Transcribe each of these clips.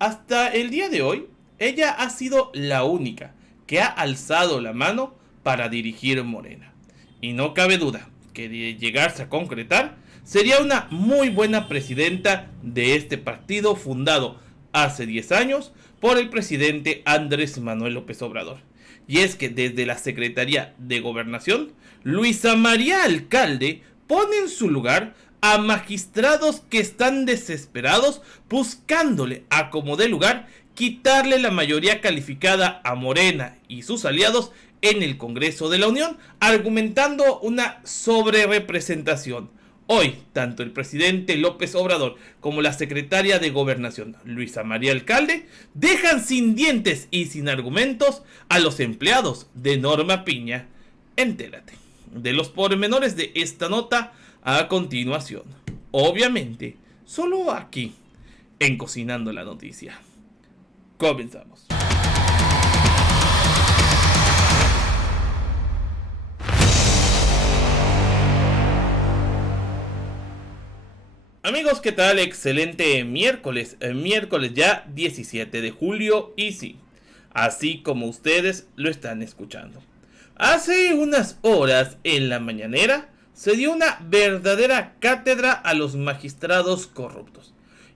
hasta el día de hoy, ella ha sido la única que ha alzado la mano para dirigir Morena. Y no cabe duda que de llegarse a concretar, sería una muy buena presidenta de este partido fundado hace 10 años por el presidente Andrés Manuel López Obrador. Y es que desde la Secretaría de Gobernación, Luisa María Alcalde pone en su lugar a magistrados que están desesperados buscándole a como de lugar quitarle la mayoría calificada a Morena y sus aliados en el Congreso de la Unión, argumentando una sobrerepresentación. Hoy, tanto el presidente López Obrador como la secretaria de Gobernación, Luisa María Alcalde, dejan sin dientes y sin argumentos a los empleados de Norma Piña. Entérate de los pormenores de esta nota a continuación. Obviamente, solo aquí, en Cocinando la Noticia. Comenzamos. Amigos, ¿qué tal? Excelente miércoles, miércoles ya 17 de julio y sí, así como ustedes lo están escuchando. Hace unas horas en la mañanera se dio una verdadera cátedra a los magistrados corruptos.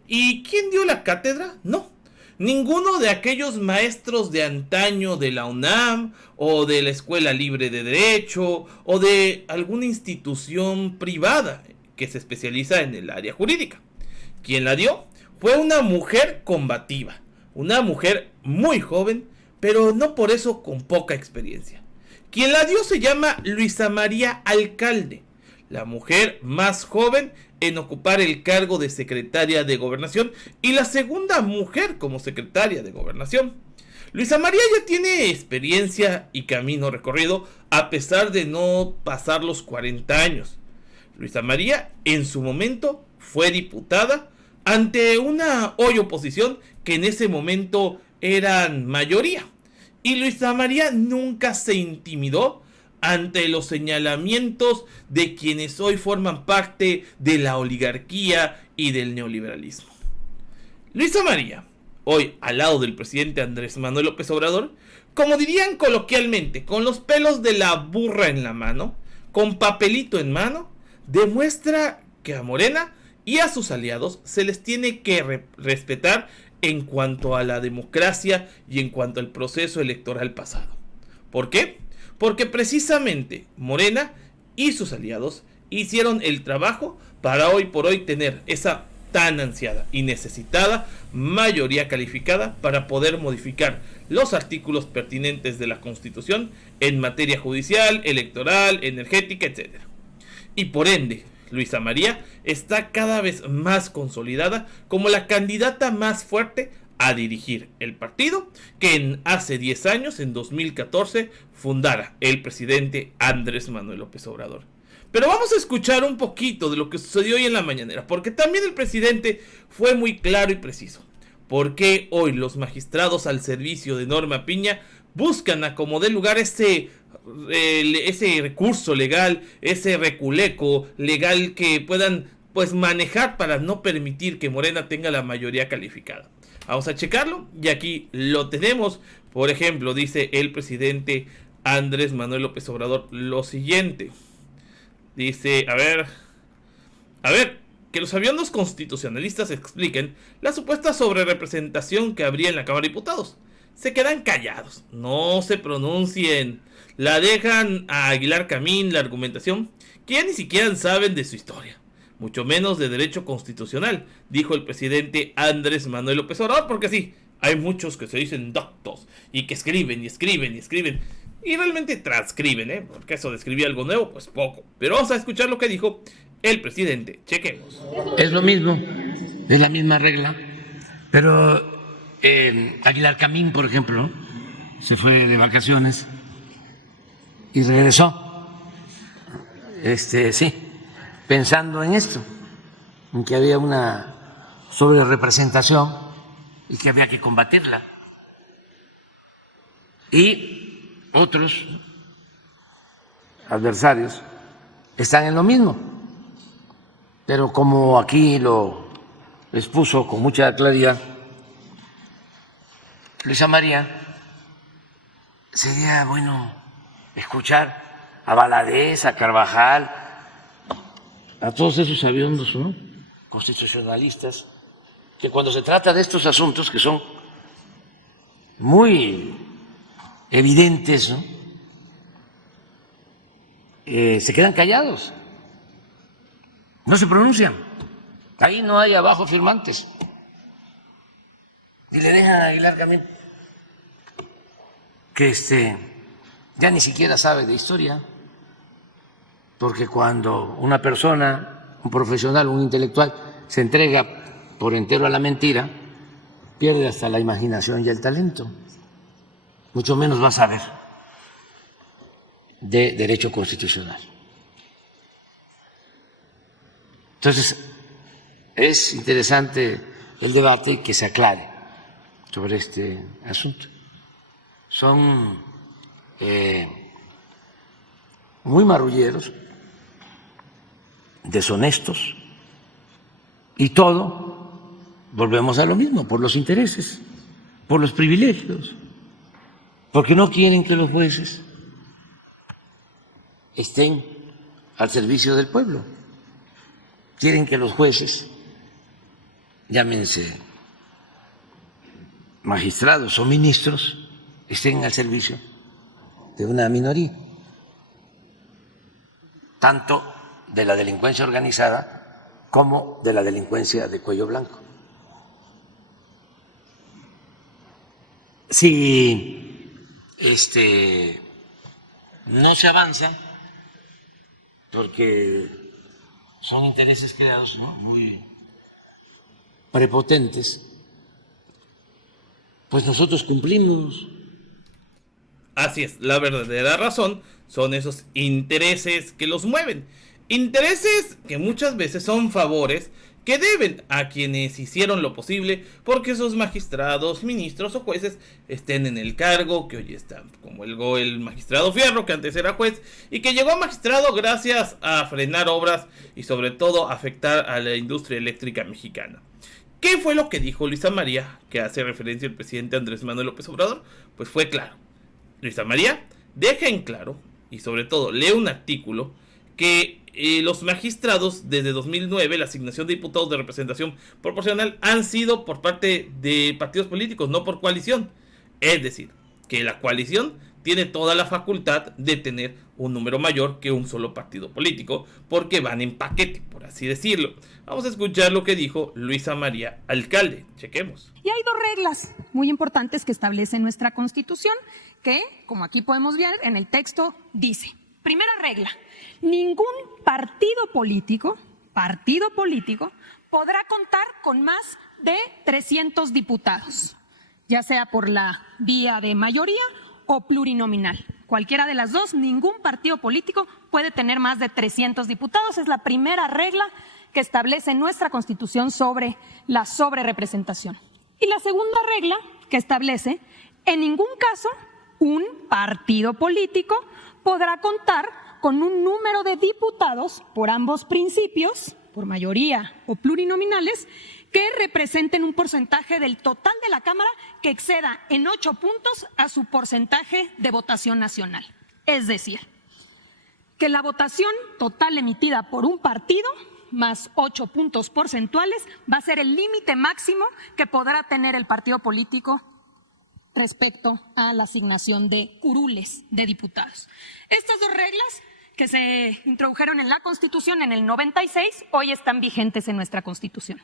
¿Y quién dio la cátedra? No, ninguno de aquellos maestros de antaño de la UNAM o de la Escuela Libre de Derecho o de alguna institución privada que se especializa en el área jurídica. Quien la dio fue una mujer combativa, una mujer muy joven, pero no por eso con poca experiencia. Quien la dio se llama Luisa María Alcalde, la mujer más joven en ocupar el cargo de secretaria de Gobernación y la segunda mujer como secretaria de Gobernación. Luisa María ya tiene experiencia y camino recorrido a pesar de no pasar los 40 años. Luisa María en su momento fue diputada ante una hoy oposición que en ese momento eran mayoría. Y Luisa María nunca se intimidó ante los señalamientos de quienes hoy forman parte de la oligarquía y del neoliberalismo. Luisa María, hoy al lado del presidente Andrés Manuel López Obrador, como dirían coloquialmente, con los pelos de la burra en la mano, con papelito en mano, demuestra que a Morena y a sus aliados se les tiene que respetar en cuanto a la democracia y en cuanto al proceso electoral pasado. ¿Por qué? Porque precisamente Morena y sus aliados hicieron el trabajo para hoy por hoy tener esa tan ansiada y necesitada mayoría calificada para poder modificar los artículos pertinentes de la Constitución en materia judicial, electoral, energética, etc. Y por ende, Luisa María está cada vez más consolidada como la candidata más fuerte a dirigir el partido que hace 10 años, en 2014, fundara el presidente Andrés Manuel López Obrador. Pero vamos a escuchar un poquito de lo que sucedió hoy en la mañanera, porque también el presidente fue muy claro y preciso. ¿Por qué hoy los magistrados al servicio de Norma Piña buscan a como dé lugar ese recurso legal, ese reculeco legal que puedan manejar para no permitir que Morena tenga la mayoría calificada? Vamos a checarlo y aquí lo tenemos. Por ejemplo, dice el presidente Andrés Manuel López Obrador lo siguiente. Dice, a ver, que los aviones constitucionalistas expliquen la supuesta sobrerepresentación que habría en la Cámara de Diputados. Se quedan callados, no se pronuncien, la dejan a Aguilar Camín la argumentación, que ya ni siquiera saben de su historia, mucho menos de derecho constitucional, dijo el presidente Andrés Manuel López Obrador, porque sí, hay muchos que se dicen doctos y que escriben y escriben y escriben y realmente transcriben, porque eso de escribir algo nuevo, pues poco. Pero vamos a escuchar lo que dijo el presidente, chequemos. Es lo mismo, es la misma regla, pero Aguilar Camín, por ejemplo, ¿no? Se fue de vacaciones y regresó, sí, pensando en esto, en que había una sobrerepresentación y que había que combatirla. Y otros adversarios están en lo mismo, pero como aquí lo expuso con mucha claridad Luisa María, sería bueno escuchar a Valadez, a Carvajal, a todos esos sabiondos, ¿no?, constitucionalistas, que cuando se trata de estos asuntos que son muy evidentes, ¿no?, se quedan callados, no se pronuncian. Ahí no hay abajo firmantes. Y le dejan a Aguilar Camín, que ya ni siquiera sabe de historia, porque cuando una persona, un profesional, un intelectual, se entrega por entero a la mentira, pierde hasta la imaginación y el talento. Mucho menos va a saber de derecho constitucional. Entonces, es interesante el debate y que se aclare sobre este asunto. Son muy marrulleros, deshonestos, y todo, volvemos a lo mismo, por los intereses, por los privilegios, porque no quieren que los jueces estén al servicio del pueblo. Quieren que los jueces, llámense magistrados o ministros, estén al servicio de una minoría, tanto de la delincuencia organizada como de la delincuencia de cuello blanco. Si no se avanza, porque son intereses creados, ¿no?, muy prepotentes, pues nosotros cumplimos. Así es, la verdadera razón son esos intereses que los mueven. Intereses que muchas veces son favores que deben a quienes hicieron lo posible porque esos magistrados, ministros o jueces estén en el cargo que hoy están, como el magistrado Fierro, que antes era juez y que llegó a magistrado gracias a frenar obras y sobre todo afectar a la industria eléctrica mexicana. ¿Qué fue lo que dijo Luisa María, que hace referencia al presidente Andrés Manuel López Obrador? Pues fue claro. Luisa María deja en claro, y sobre todo lee un artículo, que los magistrados desde 2009, la asignación de diputados de representación proporcional, han sido por parte de partidos políticos, no por coalición. Es decir, que la coalición tiene toda la facultad de tener un número mayor que un solo partido político, porque van en paquete, por así decirlo. Vamos a escuchar lo que dijo Luisa María, alcalde. Chequemos. Y hay dos reglas muy importantes que establece nuestra Constitución, que, como aquí podemos ver en el texto, dice: primera regla, ningún partido político podrá contar con más de 300 diputados, ya sea por la vía de mayoría o plurinominal. Cualquiera de las dos, ningún partido político puede tener más de 300 diputados. Es la primera regla que establece nuestra Constitución sobre la sobrerepresentación. Y la segunda regla que establece: en ningún caso un partido político podrá contar con un número de diputados por ambos principios, por mayoría o plurinominales, que representen un porcentaje del total de la Cámara que exceda en 8 puntos a su porcentaje de votación nacional. Es decir, que la votación total emitida por un partido más 8 puntos porcentuales va a ser el límite máximo que podrá tener el partido político respecto a la asignación de curules de diputados. Estas dos reglas, que se introdujeron en la Constitución en el 96, hoy están vigentes en nuestra Constitución.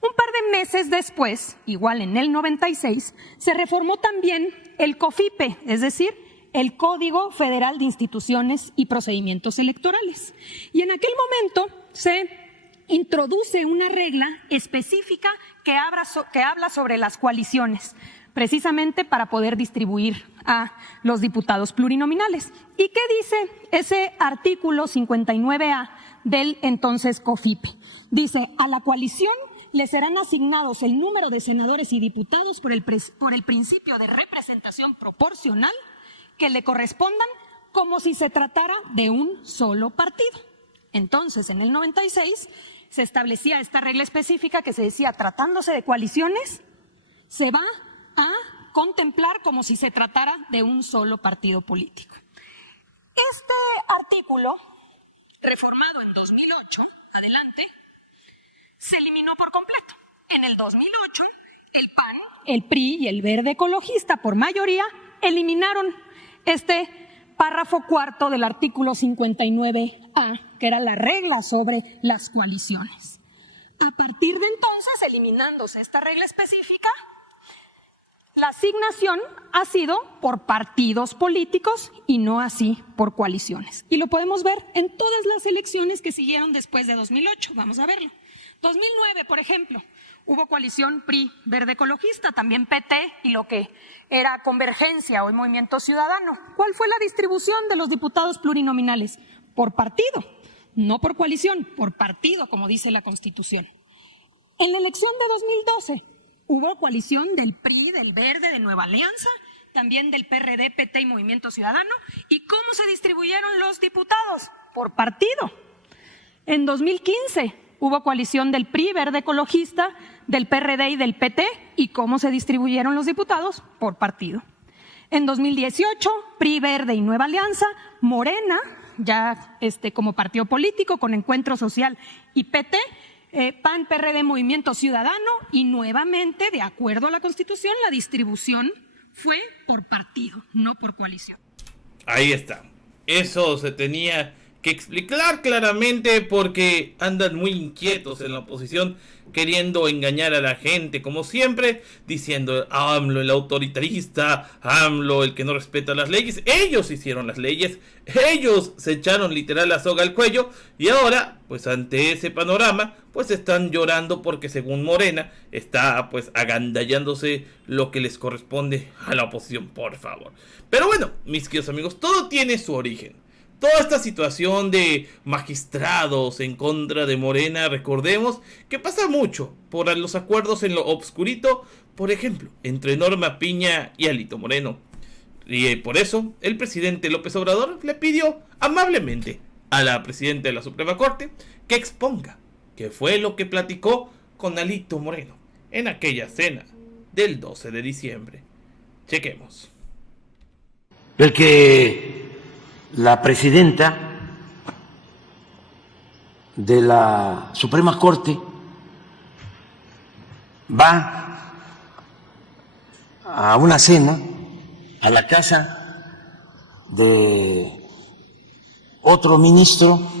Un par de meses después, igual en el 96, se reformó también el COFIPE, es decir, el Código Federal de Instituciones y Procedimientos Electorales. Y en aquel momento se introduce una regla específica que habla sobre las coaliciones, precisamente para poder distribuir a los diputados plurinominales. ¿Y qué dice ese artículo 59A del entonces COFIPE? Dice: a la coalición le serán asignados el número de senadores y diputados por el principio de representación proporcional que le correspondan, como si se tratara de un solo partido. Entonces, en el 96 se establecía esta regla específica que se decía: tratándose de coaliciones, se va a contemplar como si se tratara de un solo partido político. Este artículo, reformado en 2008, adelante, se eliminó por completo. En el 2008, el PAN, el PRI y el Verde Ecologista, por mayoría, eliminaron este párrafo cuarto del artículo 59A, que era la regla sobre las coaliciones. A partir de entonces, eliminándose esta regla específica, la asignación ha sido por partidos políticos y no así por coaliciones. Y lo podemos ver en todas las elecciones que siguieron después de 2008. Vamos a verlo. 2009, por ejemplo, hubo coalición PRI, Verde Ecologista, también PT y lo que era Convergencia, hoy Movimiento Ciudadano. ¿Cuál fue la distribución de los diputados plurinominales? Por partido, no por coalición, por partido, como dice la Constitución. En la elección de 2012 hubo coalición del PRI, del Verde, de Nueva Alianza, también del PRD, PT y Movimiento Ciudadano. ¿Y cómo se distribuyeron los diputados? Por partido. En 2015 hubo coalición del PRI, Verde Ecologista, del PRD y del PT. ¿Y cómo se distribuyeron los diputados? Por partido. En 2018, PRI, Verde y Nueva Alianza, Morena, ya como partido político con Encuentro Social y PT, PAN, PRD, Movimiento Ciudadano, y nuevamente, de acuerdo a la Constitución, la distribución fue por partido, no por coalición. Ahí está. Eso se tenía que explicar claramente porque andan muy inquietos en la oposición, queriendo engañar a la gente, como siempre, diciendo AMLO el autoritarista, AMLO el que no respeta las leyes. Ellos hicieron las leyes, ellos se echaron literal la soga al cuello y ahora, pues ante ese panorama, pues están llorando porque según Morena está pues agandallándose lo que les corresponde a la oposición, por favor. Pero bueno, mis queridos amigos, todo tiene su origen. Toda esta situación de magistrados en contra de Morena, recordemos que pasa mucho por los acuerdos en lo obscurito, por ejemplo, entre Norma Piña y Alito Moreno. Y por eso, el presidente López Obrador le pidió amablemente a la presidenta de la Suprema Corte que exponga qué fue lo que platicó con Alito Moreno en aquella cena del 12 de diciembre. Chequemos. El que la presidenta de la Suprema Corte va a una cena a la casa de otro ministro,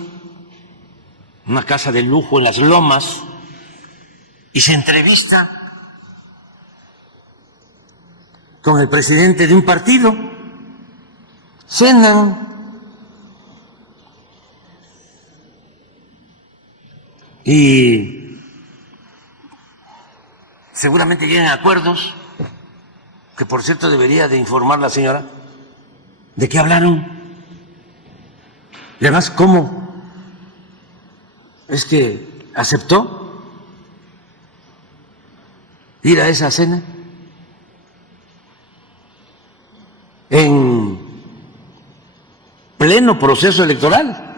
una casa de lujo en Las Lomas, y se entrevista con el presidente de un partido. Cenan y seguramente lleguen a acuerdos, que por cierto debería de informar la señora de qué hablaron. Y además, ¿cómo es que aceptó ir a esa cena en pleno proceso electoral?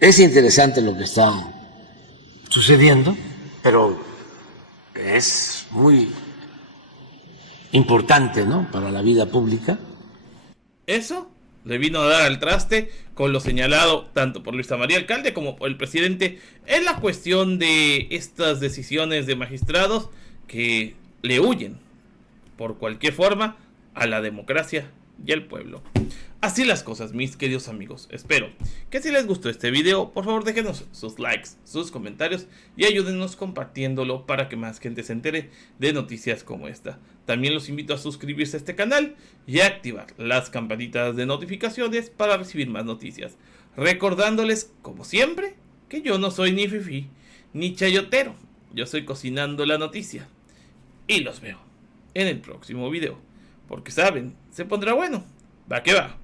Es interesante lo que está sucediendo, pero es muy importante, ¿no?, para la vida pública. Eso le vino a dar al traste con lo señalado tanto por Luisa María Alcalde como por el presidente en la cuestión de estas decisiones de magistrados que le huyen por cualquier forma a la democracia y al pueblo. Así las cosas, mis queridos amigos. Espero que si les gustó este video, por favor déjenos sus likes, sus comentarios y ayúdenos compartiéndolo para que más gente se entere de noticias como esta. También los invito a suscribirse a este canal y a activar las campanitas de notificaciones para recibir más noticias. Recordándoles, como siempre, que yo no soy ni fifí ni chayotero. Yo soy cocinando la noticia. Y los veo en el próximo video. Porque saben, se pondrá bueno. Va que va.